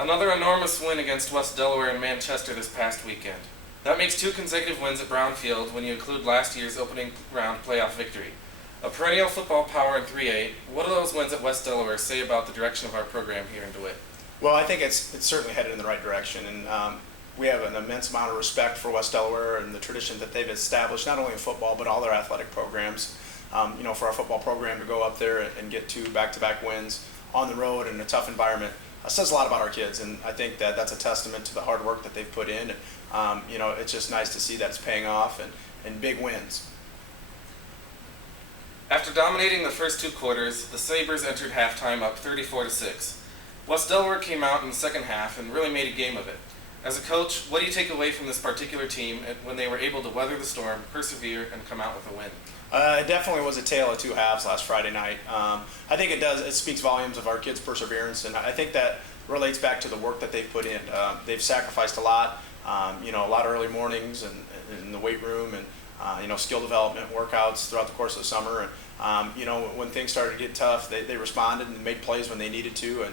Another enormous win against West Delaware in Manchester this past weekend. That makes 2 consecutive wins at Brown Field when you include last year's opening round playoff victory. A perennial football power in 3A, what do those wins at West Delaware say about the direction of our program here in DeWitt? Well, I think it's certainly headed in the right direction, and we have an immense amount of respect for West Delaware and the tradition that they've established, not only in football but all their athletic programs. For our football program to go up there and get 2 back-to-back wins on the road in a tough environment says a lot about our kids, and I think that that's a testament to the hard work that they've put in. It's just nice to see that it's paying off and big wins. After dominating the first 2 quarters, the Sabers entered halftime up 34-6. West Delaware came out in the second half and really made a game of it. As a coach, what do you take away from this particular team when they were able to weather the storm, persevere, and come out with a win? It definitely was a tale of 2 halves last Friday night. I think it speaks volumes of our kids' perseverance, and I think that relates back to the work that they've put in. They've sacrificed a lot, a lot of early mornings and in the weight room and skill development workouts throughout the course of the summer. And when things started to get tough, they responded and made plays when they needed to, and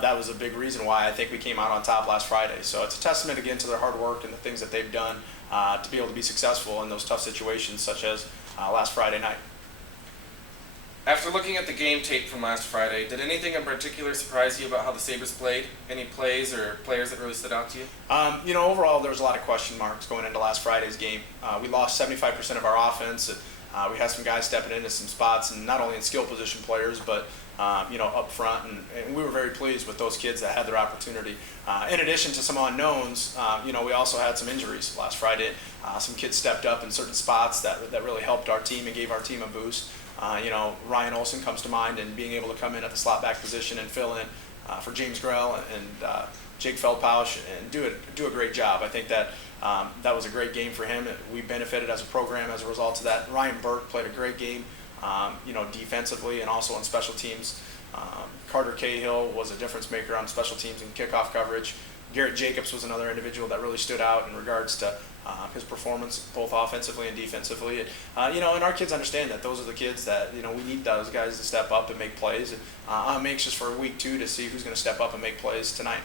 that was a big reason why I think we came out on top last Friday. So it's a testament again to their hard work and the things that they've done to be able to be successful in those tough situations, such as last Friday night. After looking at the game tape from last Friday, did anything in particular surprise you about how the Sabres played? Any plays or players that really stood out to you? Overall, there was a lot of question marks going into last Friday's game. We lost 75% of our offense, and we had some guys stepping into some spots, and not only in skill position players, but up front, and we were very pleased with those kids that had their opportunity. In addition to some unknowns, we also had some injuries last Friday. Some kids stepped up in certain spots that really helped our team and gave our team a boost. Ryan Olson comes to mind, and being able to come in at the slot back position and fill in for James Grell and Jake Feldpausch and do a great job. I think that that was a great game for him. We benefited as a program as a result of that. Ryan Burke played a great game, defensively and also on special teams. Carter Cahill was a difference maker on special teams and kickoff coverage. Garrett Jacobs was another individual that really stood out in regards to his performance, both offensively and defensively. And our kids understand that those are the kids that we need those guys to step up and make plays. And I'm anxious for week 2 to see who's going to step up and make plays tonight.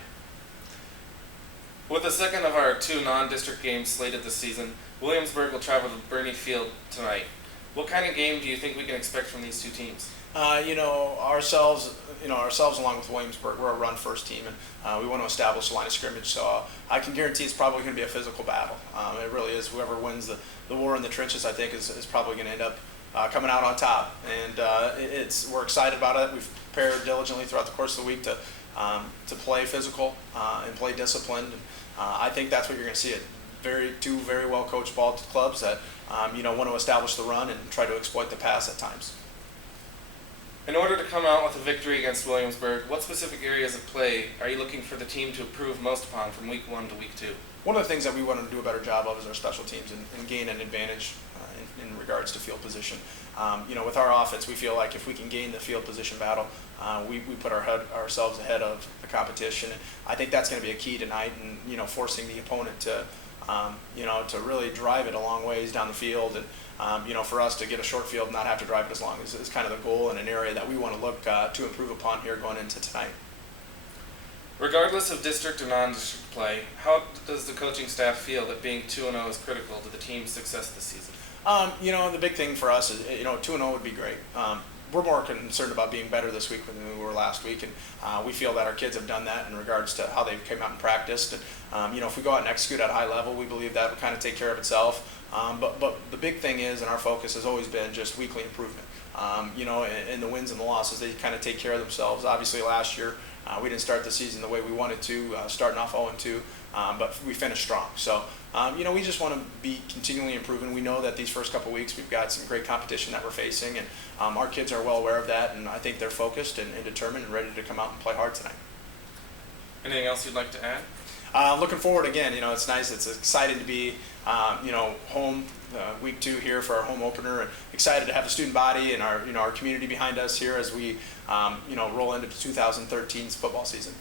With the second of our 2 non-district games slated this season, Williamsburg will travel to Bernie Field tonight. What kind of game do you think we can expect from these 2 teams? Ourselves along with Williamsburg, we're a run-first team, and we want to establish a line of scrimmage. So I can guarantee it's probably going to be a physical battle. It really is. Whoever wins the war in the trenches, I think, is probably going to end up coming out on top. And we're excited about it. We've prepared diligently throughout the course of the week to play physical and play disciplined. I think that's what you're going to see. Two very well coached ball clubs that want to establish the run and try to exploit the pass at times. In order to come out with a victory against Williamsburg, what specific areas of play are you looking for the team to improve most upon from week 1 to week 2? One of the things that we want to do a better job of is our special teams and gain an advantage in regards to field position. With our offense, we feel like if we can gain the field position battle, we put ourselves ahead of the competition. And I think that's going to be a key tonight, and forcing the opponent to really drive it a long ways down the field, and for us to get a short field and not have to drive it as long is kind of the goal, and an area that we want to look to improve upon here going into tonight. Regardless of district or non-district play, how does the coaching staff feel that being 2-0 is critical to the team's success this season? The big thing for us is 2-0 would be great. We're more concerned about being better this week than we were last week, and we feel that our kids have done that in regards to how they came out and practiced. And if we go out and execute at a high level, we believe that will kind of take care of itself. But the big thing is, and our focus has always been just weekly improvement. And the wins and the losses, they kind of take care of themselves. Obviously, last year we didn't start the season the way we wanted to, starting off 0-2, but we finished strong. So, we just want to be continually improving. We know that these first couple weeks we've got some great competition that we're facing, and our kids are well aware of that, and I think they're focused and determined and ready to come out and play hard tonight. Anything else you'd like to add? Looking forward again. It's nice. It's exciting to be, home week 2 here for our home opener, and excited to have the student body and our community behind us here as we, roll into 2013's football season.